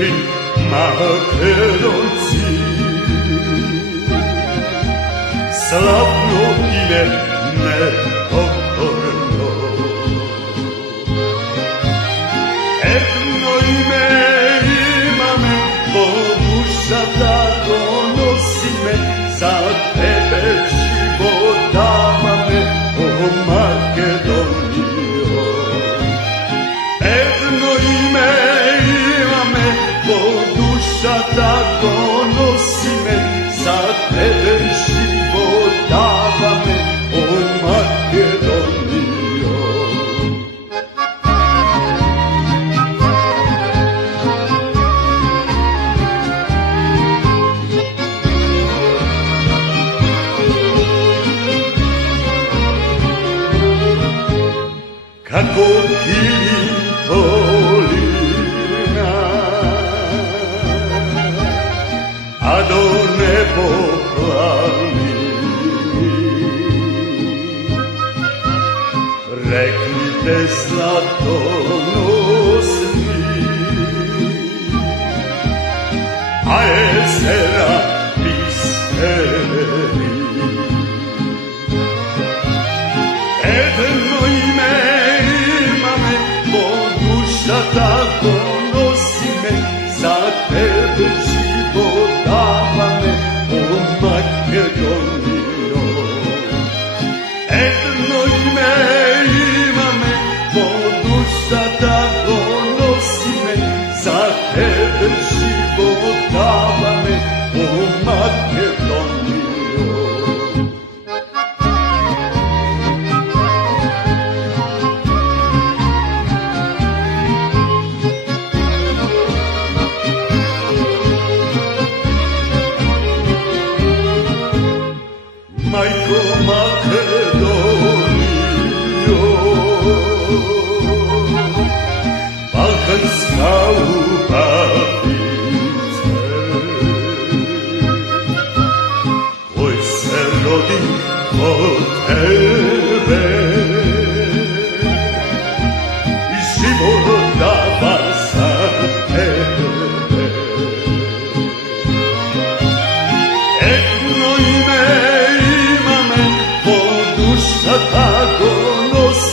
Hrvati Makedonci. Slavno ime nepokorno, etno ime imame, po dušata donosi me, za tebe život dava me, o Makedonijo. Etno ime imame, po dušata donosi me, za tebe život dava me, o Makedonijo. Kako Kirin polina, a do nebo plavi, rekli te zlatonosni, a jezera bisteri. Etno ime imame, po dušata donosi me, za tebe život dava me, o Makedonijo. Etno ime imame, po dušata donosi me, za tebe život dava me, o Makedonijo. Majko Makedonijo, balkanska upavnice, koji se rodi od tebe i život dava za tebe. Etno ime imame, po dušata donosi